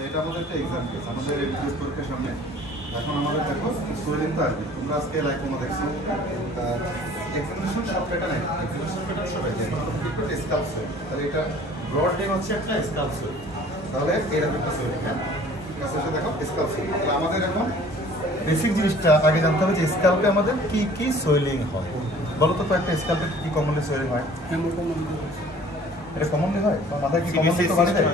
এটা আমাদের একটা এক্সাম কেস, আমাদের এমটিএস পরীক্ষার সামনে। এখন আমাদের দেখো সোয়েলিং তো আসবে, তোমরা আজকে লাইকোমা দেখছো, এক্সামিনেশন সব প্যাটার্ন নাই, এক্সামিনেশন প্যাটার্ন সবাই যায়, একটু স্কাল্প সোয়েল, তাহলে এটা ব্রড নেম হচ্ছে একটা স্কাল্প সোয়েল, তাহলে এরকম একটা সোয়েলিং। হ্যাঁ, দেখো স্কাল্প সোয়েল। তাহলে আমাদের এখন বেসিক জিনিসটা আগে জানতে হবে যে স্কাল্পে আমাদের কি কি সোয়েলিং হয়। বলো তো কয়েকটা স্কাল্পে কি কমনলি সোয়েলিং হয়? এটা কমনলি হয়, মাথায় কি কমনলি তো বাড়ি দেয়?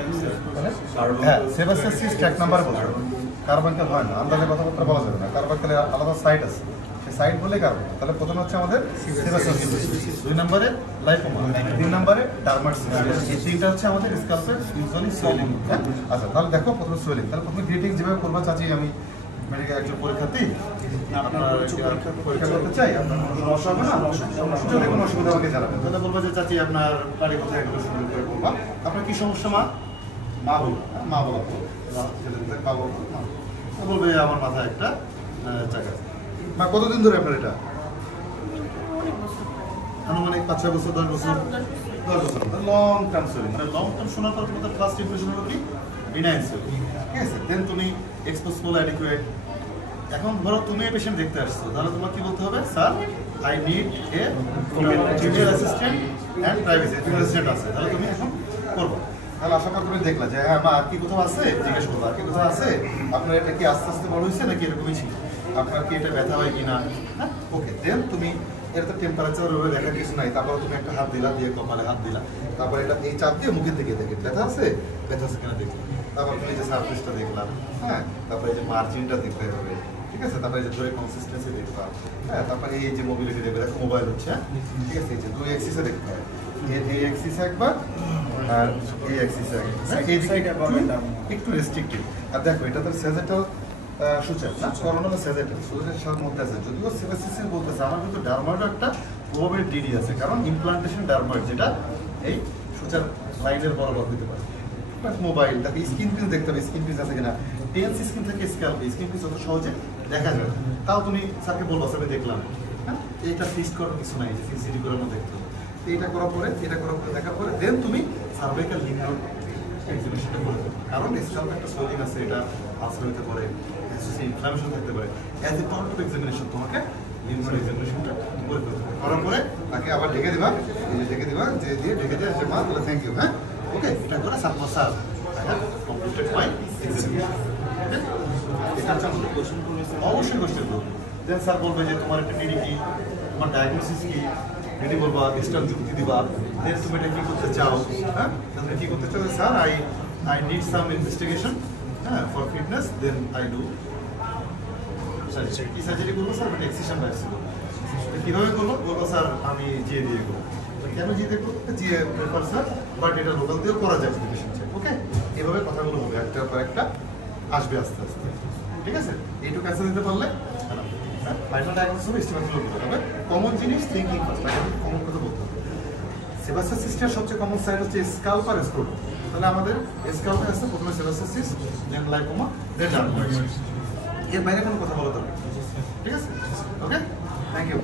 হ্যাঁ, সেবাসিয়াস সিস্ট এক নাম্বার বলতে হবে, কার্বনকেল হয় না, আন্দাজে কথাবার্তা বলা যাবে না, কার্বনকেলে আলাদা সাইট আছে, সেই সাইট বলে কার্বন। তাহলে প্রথমে হচ্ছে আমাদের সেবাসিয়াস সিস্ট, 2 নম্বরে লাইপোমা, 3 নম্বরে ডার্মাট সিস্ট। এই তিনটা হচ্ছে আমাদের স্কাল্পে ইউজুয়ালি সোয়েলিং। আচ্ছা, তাহলে দেখো প্রথমে সোয়েলিং, তাহলে প্রথমে গ্রিটিং যেভাবে করবা, চাচি আমি মেডিকেল একজন পরীক্ষার্থী, আপনার পরীক্ষা করতে চাই, আপনার কোনো সমস্যা হবে না, যদি কোনো অসুবিধা আমাকে জানাবেন। তাহলে বলবো যে চাচি আপনার বাড়ি কোথায়, এগুলো শুরু করে বলবা। আপনার কি সমস্যা মা? মা বলবো, মা বলা মা বলবে আমার মাথায় একটা চাকা। মা কতদিন ধরে আপনার এটা? আনুমানিক 5-6 বছর, 10 বছর, 10 বছর, লং টার্ম সোয়েলিং। মানে লং টার্ম শোনার পর তোমাদের ফার্স্ট ইমপ্রেশন হলো কি? বিনাইন সোয়েলিং, ঠিক আছে। দেন তুমি এক্সপোজ করলো অ্যাডিকুয়েট। এখন ধরো তুমি এই পেশেন্ট দেখতে আসছো, তাহলে তোমার কি বলতে হবে? Sir, I need a female assistant and privacy. Female assistant আছে, তাহলে তুমি এখন করবো। তাহলে আশা করি তুমি দেখলা যে হ্যাঁ মা আর কি কোথাও আছে, জিজ্ঞেস করবো আর কি কোথাও আছে, আপনার এটা কি আস্তে আস্তে বড় হয়েছে নাকি এরকমই ছিল, আপনার কি এটা ব্যথা হয় কিনা। হ্যাঁ, ওকে। দেন তুমি এটা তো টেম্পারেচার ওভাবে দেখার কিছু নাই, তারপরে তুমি একটা হাত দিলা, দিয়ে কপালে হাত দিলা, তারপরে এটা এই চাপ দিয়ে মুখের দিকে দেখে ব্যথা আছে, ব্যথা আছে কিনা দেখলাম, তারপর তুমি যে সারফেসটা দেখলাম, হ্যাঁ, তারপরে যে মার্জিনটা দেখতে হবে, ঠিক আছে, তারপরে যে ধরে কনসিস্টেন্সি দেখবা, হ্যাঁ, তারপরে এই যে মোবিলিটি দেখবে, দেখো মোবাইল হচ্ছে, ঠিক আছে, এই যে 2 এক্সিসে দেখতে হয়, এই এক্সিসে একবার আর এই এক্সিসে একবার, এই দিকে একটু রেস্ট্রিক্টিভ। আর দেখো এটা তো সেজেটাল সূচক না, করোনাল সেজেটাল সূচকের মধ্যে আছে, যদিও সেবাসিসিস বলতেছে, আমার কিন্তু ডার্মার্ডও একটা প্রবাবিলিটি ডিডি আছে, কারণ ইমপ্লান্টেশন ডার্মার্ড যেটা এই সূচক লাইনের বরাবর হতে পারে। বাট মোবাইল তাকে স্কিন পিস দেখতে হবে, স্কিন পিস আছে কিনা, টেন্স স্কিন থেকে স্ক্যাল্প, স্কিন পিস অত সহজে দেখা যায়। তাও তুমি স্যারকে বলবো, স্যার আমি দেখলাম, হ্যাঁ, এইটা ফিক্সড করার কিছু নাই, যে সিসিটি করার মধ্যে দেখতে হবে। এইটা করার পরে, এটা করার পরে, দেখার পরে দেন তুমি সার্ভাইকাল লিম্ফ নোড এক্সামিনেশনটা করে দেবে, কারণ স্ক্যাল্পে একটা সোয়েলিং আছে, এটা আলসার হতে পারে, ইনফ্লামেশন থাকতে পারে। As a part of examination তোমাকে লিম্ফ নোড এক্সামিনেশনটা করে ফেলতে হবে। করার পরে তাকে আবার ডেকে দিবা, ডেকে দিবা, যে দিয়ে ডেকে দিয়ে যে মা তাহলে থ্যাংক ইউ, হ্যাঁ, ওকে, এটা করে suppose sir completed my examination. এটা হচ্ছে আমাদের কোশ্চেন করবে, অবশ্যই কোশ্চেন করবে। দেন স্যার বলবে যে তোমার একটা ডিডি কি, তোমার ডায়াগনোসিস কি, ডিডি বলবা, ডিস্টাল যুক্তি দিবা, দেন তুমি এটা কি করতে চাও, হ্যাঁ, তুমি কি করতে চাও? Sir I need some investigation, হ্যাঁ, for fitness, then I do কি সার্জারি করবো স্যার, মানে এক্সিশন বাইসিল। কীভাবে করবো? বলবো স্যার আমি জিয়ে দিয়ে করবো। কেন জিয়ে দিয়ে করবো? জিয়ে প্রেফার স্যার, বাট এটা লোকাল দিয়েও করা যায় যদি পেশেন্ট চাই। ওকে, এভাবে কথাগুলো হবে, একটার পর একটা আসবে আস্তে আস্তে, ঠিক আছে। এইটুকু অ্যান্সার দিতে পারলে ফাইনাল ডায়াগনোসিস হবে, এস্টিমেটগুলো বলতে হবে। কমন জিনিস থিঙ্কিং ফার্স্ট, আগে কমন কথা বলতে হবে। সেবাসিয়াস সিস্টের সবচেয়ে কমন সাইড হচ্ছে স্কাল্প আর স্ক্রোটাম। তাহলে আমাদের স্কাল্পে আছে প্রথমে সেবাসিয়াস সিস্ট, দেন লাইপোমা, দেন ডার্মাটাইটিস। এর বাইরে কোনো কথা বলা দরকার, ঠিক আছে। ওকে, থ্যাংক ইউ।